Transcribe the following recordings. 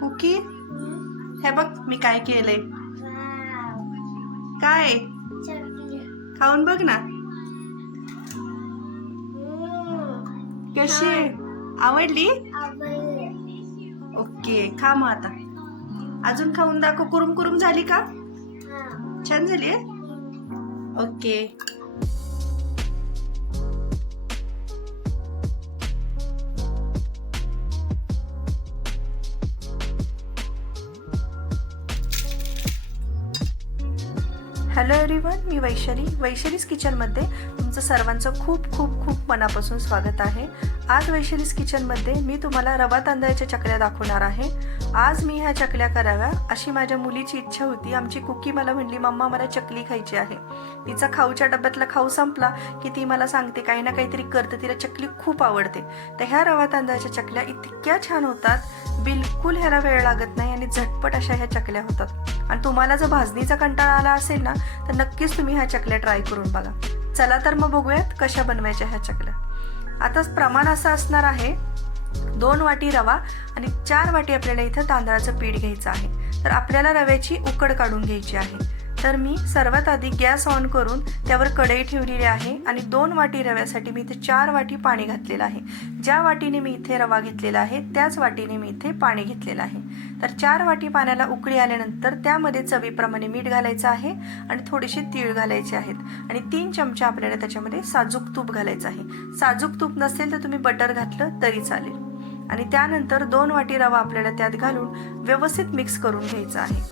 Cookie हे बघ मी काय केलंय. काय? खाऊन बघ ना. कशी? आहे? आवडली? ओके खा मग आता. अजून खाऊन दाखव. कुरुम कुरुम झाली का? छान झाली आहे? ओके. हॅलो एव्हरीवन मी वैशाली. वैशालीज किचनमध्ये तुमचं सर्वांचं खूप खूप खूप मनापासून स्वागत आहे. आज वैशालीज किचनमध्ये मी तुम्हाला रवा तांदळाच्या चकल्या दाखवणार आहे. आज मी ह्या चकल्या कराव्या. अशी माझ्या मुलीची इच्छा होती. आमची कुकी मला म्हणली मम्मा मला चकली खायची आहे. तिचा खाऊच्या डब्यातला खाऊ संपला की ती मला सांगते काही ना काहीतरी करते. तिला चकली खूप आवडते. तर ह्या रवा तांदळाच्या चकल्या इतक्या छान होतात. बिलकुल ह्याला वेळ लागत नाही आणि झटपट अशा ह्या चकल्या होतात. आणि तुम्हाला जर भाजणीचा कंटाळा आला असेल ना तर नक्कीच तुम्ही ह्या चकल्या ट्राय करून बघा. चला तर मग बघूयात कशा बनवायच्या ह्या चकल्या. आता प्रमाण असं असणार आहे. दोन वाटी रवा आणि चार वाटी आपल्याला इथं तांदळाचं पीठ घ्यायचं आहे. तर आपल्याला रव्याची उकड काढून घ्यायची आहे. तर मी सर्वात आधी गॅस ऑन करून त्यावर कढई ठेवलेली आहे आणि दोन वाटी रव्यासाठी मी इथे चार वाटी पाणी घातलेलं आहे. ज्या वाटीने मी इथे रवा घेतलेला आहे त्याच वाटीने मी इथे पाणी घेतलेलं आहे. तर चार वाटी पाण्याला उकळी आल्यानंतर त्यामध्ये चवीप्रमाणे मीठ घालायचं आहे आणि थोडेसे तीळ घालायचे आहेत. आणि तीन चमचे आपल्याला त्याच्यामध्ये साजूक तूप घालायचं आहे. साजूक तूप नसेल तर तुम्ही बटर घातलं तरी चालेल. आणि त्यानंतर दोन वाटी रवा आपल्याला त्यात घालून व्यवस्थित मिक्स करून घ्यायचा आहे.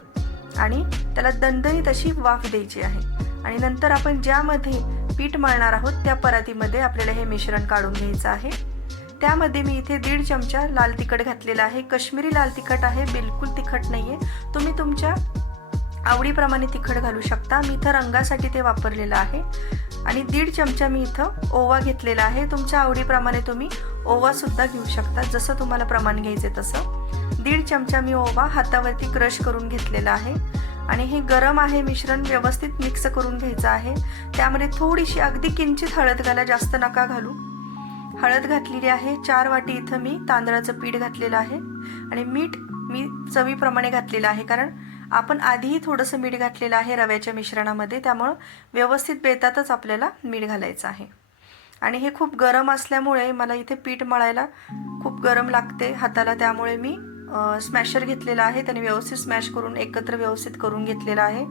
आणि त्याला दणदणीत अशी वाफ द्यायची आहे. आणि नंतर आपण ज्यामध्ये पीठ मळणार आहोत त्या परातीमध्ये आपल्याला हे मिश्रण काढून घ्यायचं आहे. त्यामध्ये मी इथे दीड चमचा लाल तिखट घातलेला आहे. कश्मीरी लाल तिखट आहे बिलकुल तिखट नाही आहे तुम्ही तुमच्या आवडीप्रमाणे तिखट घालू शकता. मी इथं रंगासाठी ते वापरलेलं आहे. आणि दीड चमचा मी इथं ओवा घेतलेला आहे. तुमच्या आवडीप्रमाणे तुम्ही ओवासुद्धा घेऊ शकता जसं तुम्हाला प्रमाण घ्यायचे तसं. दीड चमचा मी ओवा हातावरती क्रश करून घेतलेला आहे. आणि हे गरम आहे मिश्रण व्यवस्थित मिक्स करून घ्यायचं आहे. त्यामध्ये थोडीशी अगदी किंचित हळद घाला जास्त नका घालू. हळद घातलेली आहे चार वाटी इथं मी तांदळाचं पीठ घातलेलं आहे आणि मीठ मी चवीप्रमाणे घातलेलं आहे कारण आपण आधीही थोडंसं मीठ घातलेलं आहे रव्याच्या मिश्रणामध्ये त्यामुळं व्यवस्थित बेतातच आपल्याला मीठ घालायचं आहे. आणि हे खूप गरम असल्यामुळे मला इथे पीठ मळायला खूप गरम लागते. हाताला त्यामुळे मी स्मॅशर घेतलेला आहे. त्याने व्यवस्थित स्मॅश करून एकत्र व्यवस्थित करून घेतलेलं आहे.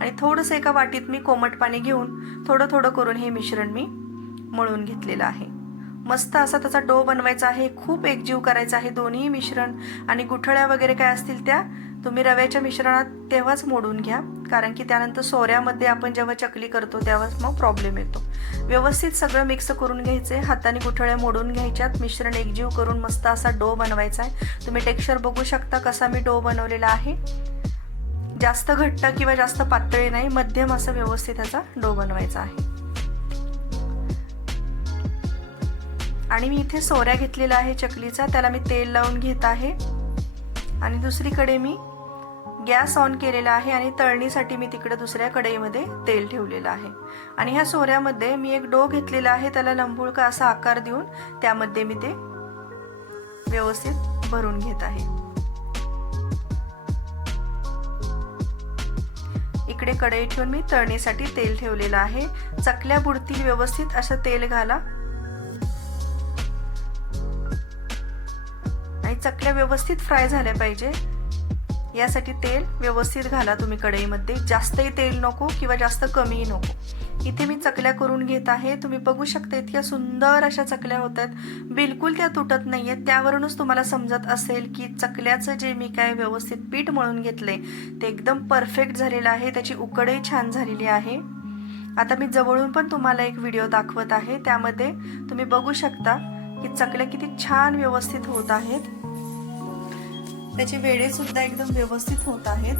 आणि थोडंसं एका वाटीत मी कोमट पाणी घेऊन थोडं थोडं करून हे मिश्रण मी मळून घेतलेलं आहे. मस्त असा त्याचा डो बनवायचा आहे. खूप एकजीव करायचा आहे दोन्ही मिश्रण. आणि गुठळ्या वगैरे काय असतील त्या तुम्ही रव्याच्या मिश्रणात तेव्हाच मोडून घ्या. कारण की त्यानंतर सोऱ्यामध्ये आपण जेव्हा चकली करतो तेव्हाच मग प्रॉब्लेम येतो. व्यवस्थित सगळं मिक्स करून घ्यायचे. हाताने गुठळ्या मोडून घ्यायच्यात मिश्रण एकजीव करून मस्त असा डो बनवायचा आहे. तुम्ही टेक्स्चर बघू शकता कसा मी डो बनवलेला आहे. जास्त घट्ट किंवा जास्त पातळी नाही मध्यम असं व्यवस्थित त्याचा डो बनवायचा आहे. आणि मी इथे सोऱ्या घेतलेला आहे चकलीचा त्याला मी तेल लावून घेत आहे. आणि दुसरीकडे मी गॅस ऑन केलेला आहे आणि तळणीसाठी मी तिकडे दुसऱ्या कढईमध्ये तेल ठेवलेलं आहे. आणि ह्या सोऱ्यामध्ये मी एक डो घेतलेला आहे त्याला लंबुळका असा आकार देऊन त्यामध्ये मी ते व्यवस्थित भरून घेत आहे. इकडे कढई ठेवून मी तळणीसाठी तेल ठेवलेलं आहे. चकल्या बुडतील व्यवस्थित असं तेल घाला. आणि चकल्या व्यवस्थित फ्राय झाल्या पाहिजे. यासाठी तेल व्यवस्थित घाला तुम्ही कढईमध्ये. जास्तही तेल नको किंवा जास्त कमीही नको. इथे मी चकल्या करून घेत आहे. तुम्ही बघू शकता इतक्या सुंदर अशा चकल्या होत आहेत बिलकुल त्या तुटत नाही आहेत त्यावरूनच तुम्हाला समजत असेल की चकल्याचं जे मी काय व्यवस्थित पीठ मळून घेतले ते एकदम परफेक्ट झालेलं आहे. त्याची उकडही छान झालेली आहे. आता मी जवळून पण तुम्हाला एक व्हिडिओ दाखवत आहे. त्यामध्ये तुम्ही बघू शकता की चकल्या किती छान व्यवस्थित होत आहेत. त्याचे वेळे सुद्धा एकदम व्यवस्थित होत आहेत.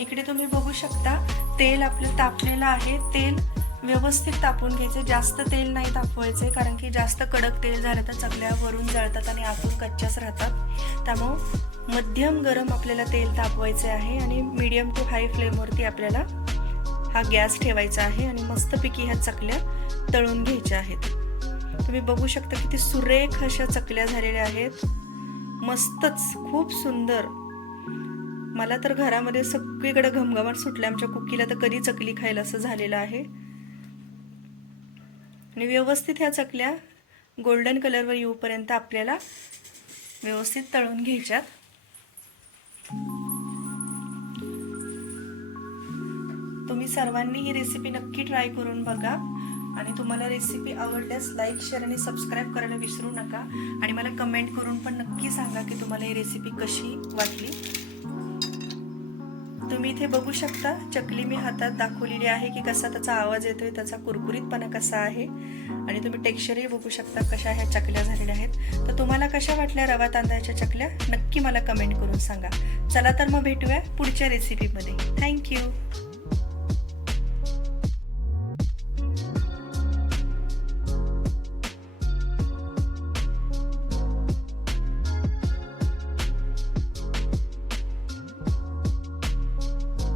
इकडे तुम्ही बघू शकता तेल आपलं तापलेलं आहे. तेल व्यवस्थित तापून घ्यायचे. जास्त तेल नाही तापवायचे कारण की जास्त कडक तेल झालं तर चकल्या वरून जळतात आणि आतून कच्च्याच राहतात. त्यामुळं मध्यम गरम आपल्याला तेल तापवायचे आहे आणि मीडियम टू हाय फ्लेमवरती आपल्याला हा गॅस ठेवायचा आहे आणि मस्तपैकी ह्या चकल्या तळून घ्यायच्या आहेत. तुम्ही बघू शकता किती सुरेख अशा चकल्या झालेल्या आहेत. मस्तच खूप सुंदर. मला तर घरामध्ये सगळीकडे घमघमाट सुटल्या. आमच्या कुकीला तर कधी चकली खायला असं झालेलं आहे. आणि व्यवस्थित ह्या चकल्या गोल्डन कलरवर येऊपर्यंत आपल्याला व्यवस्थित तळून घ्यायच्यात. तुम्ही सर्वांनी ही रेसिपी नक्की ट्राय करून बघा. आणि तुम्हाला रेसिपी आवडल्यास लाईक शेअर आणि सबस्क्राईब करायला विसरू नका. आणि मला कमेंट करून पण नक्की सांगा की तुम्हाला ही रेसिपी कशी वाटली. तुम्ही इथे बघू शकता चकली मी हातात दाखवलेली आहे की कसा त्याचा आवाज येतोय त्याचा कुरकुरीतपणा कसा आहे. आणि तुम्ही टेक्स्चरही बघू शकता कशा ह्या चकल्या झालेल्या आहेत. तर तुम्हाला कशा वाटल्या रवा तांदळाच्या चकल्या? नक्की मला कमेंट करून सांगा. चला तर मग भेटूया पुढच्या रेसिपीमध्ये थँक्यू